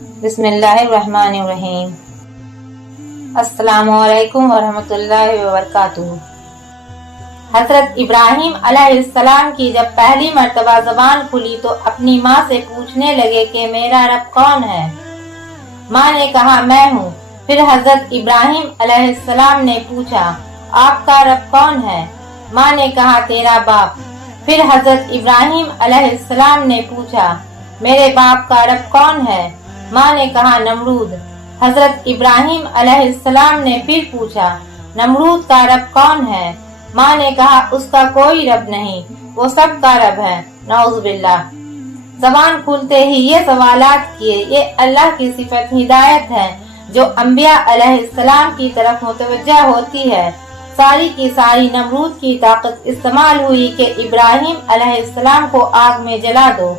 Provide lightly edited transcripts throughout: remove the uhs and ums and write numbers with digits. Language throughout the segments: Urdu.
بسم اللہ الرحمن الرحیم۔ السلام علیکم ورحمۃ اللہ وبرکاتہ۔ حضرت ابراہیم علیہ السلام کی جب پہلی مرتبہ زبان کھلی تو اپنی ماں سے پوچھنے لگے کہ میرا رب کون ہے؟ ماں نے کہا میں ہوں۔ پھر حضرت ابراہیم علیہ السلام نے پوچھا آپ کا رب کون ہے؟ ماں نے کہا تیرا باپ۔ پھر حضرت ابراہیم علیہ السلام نے پوچھا میرے باپ کا رب کون ہے؟ ماں نے کہا نمرود۔ حضرت ابراہیم علیہ السلام نے پھر پوچھا نمرود کا رب کون ہے؟ ماں نے کہا اس کا کوئی رب نہیں، وہ سب کا رب ہے، نعوذ باللہ۔ زبان کھلتے ہی یہ سوالات کیے۔ یہ اللہ کی صفت ہدایت ہے جو انبیاء علیہ السلام کی طرف متوجہ ہوتی ہے۔ ساری کی ساری نمرود کی طاقت استعمال ہوئی کہ ابراہیم علیہ السلام کو آگ میں جلا دو۔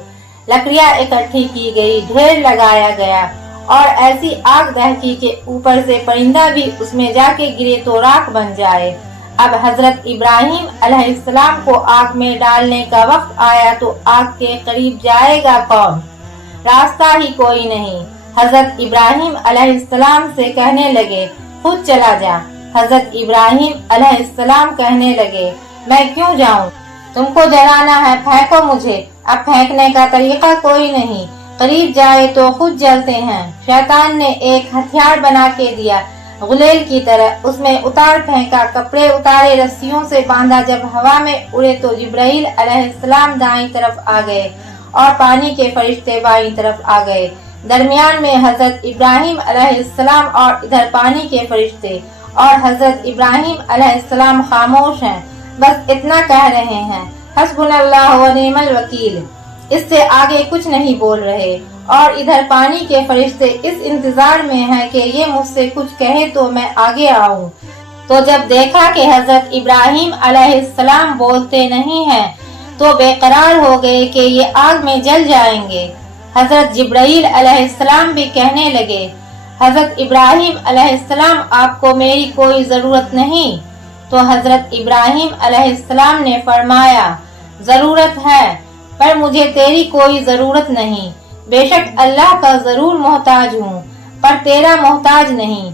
لکڑیاں اکٹھی کی گئی، ڈھیر لگایا گیا اور ایسی آگ دہکی کہ اوپر سے پرندہ بھی اس میں جا کے گرے تو راکھ بن جائے۔ اب حضرت ابراہیم علیہ السلام کو آگ میں ڈالنے کا وقت آیا تو آگ کے قریب جائے گا کون؟ راستہ ہی کوئی نہیں۔ حضرت ابراہیم علیہ السلام سے کہنے لگے خود چلا جا۔ حضرت ابراہیم علیہ السلام کہنے لگے میں کیوں جاؤں؟ تم کو جلانا ہے پھینکو مجھے۔ اب پھینکنے کا طریقہ کوئی نہیں، قریب جائے تو خود جلتے ہیں۔ شیطان نے ایک ہتھیار بنا کے دیا غلیل کی طرح، اس میں اتار پھینکا، کپڑے اتارے، رسیوں سے باندھا۔ جب ہوا میں اڑے تو جبرائیل علیہ السلام دائیں طرف آ گئے اور پانی کے فرشتے بائیں طرف آ گئے۔ درمیان میں حضرت ابراہیم علیہ السلام اور ادھر پانی کے فرشتے، اور حضرت ابراہیم علیہ السلام خاموش ہیں، بس اتنا کہہ رہے ہیں حسبنا اللہ و نعم الوکیل، اس سے آگے کچھ نہیں بول رہے۔ اور ادھر پانی کے فرشتے اس انتظار میں ہیں کہ یہ مجھ سے کچھ کہے تو میں آگے آؤں۔ تو جب دیکھا کہ حضرت ابراہیم علیہ السلام بولتے نہیں ہیں تو بے قرار ہو گئے کہ یہ آگ میں جل جائیں گے۔ حضرت جبرائیل علیہ السلام بھی کہنے لگے حضرت ابراہیم علیہ السلام آپ کو میری کوئی ضرورت نہیں؟ تو حضرت ابراہیم علیہ السلام نے فرمایا ضرورت ہے پر مجھے تیری کوئی ضرورت نہیں، بے شک اللہ کا ضرور محتاج ہوں پر تیرا محتاج نہیں۔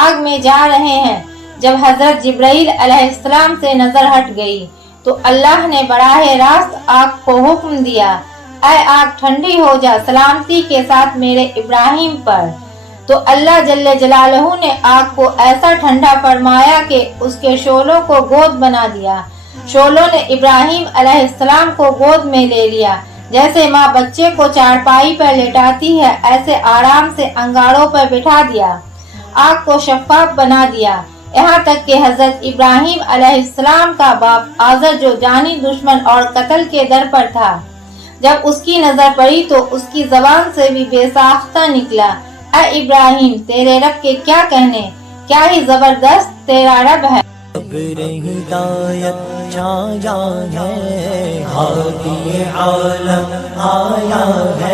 آگ میں جا رہے ہیں۔ جب حضرت جبرائیل علیہ السلام سے نظر ہٹ گئی تو اللہ نے براہ راست آگ کو حکم دیا اے آگ ٹھنڈی ہو جا سلامتی کے ساتھ میرے ابراہیم پر۔ تو اللہ جل جلالہ نے آگ کو ایسا ٹھنڈا فرمایا کہ اس کے شعلوں کو گود بنا دیا۔ شعلوں نے ابراہیم علیہ السلام کو گود میں لے لیا، جیسے ماں بچے کو چارپائی پر لٹاتی ہے ایسے آرام سے انگاروں پر بٹھا دیا۔ آگ کو شفاف بنا دیا، یہاں تک کہ حضرت ابراہیم علیہ السلام کا باپ آزر جو جانی دشمن اور قتل کے در پر تھا، جب اس کی نظر پڑی تو اس کی زبان سے بھی بے ساختہ نکلا اے ابراہیم تیرے رب کے کیا کہنے، کیا ہی زبردست تیرا رب ہے۔ ہدایت چھایا ہے، ہادی عالم آیا ہے۔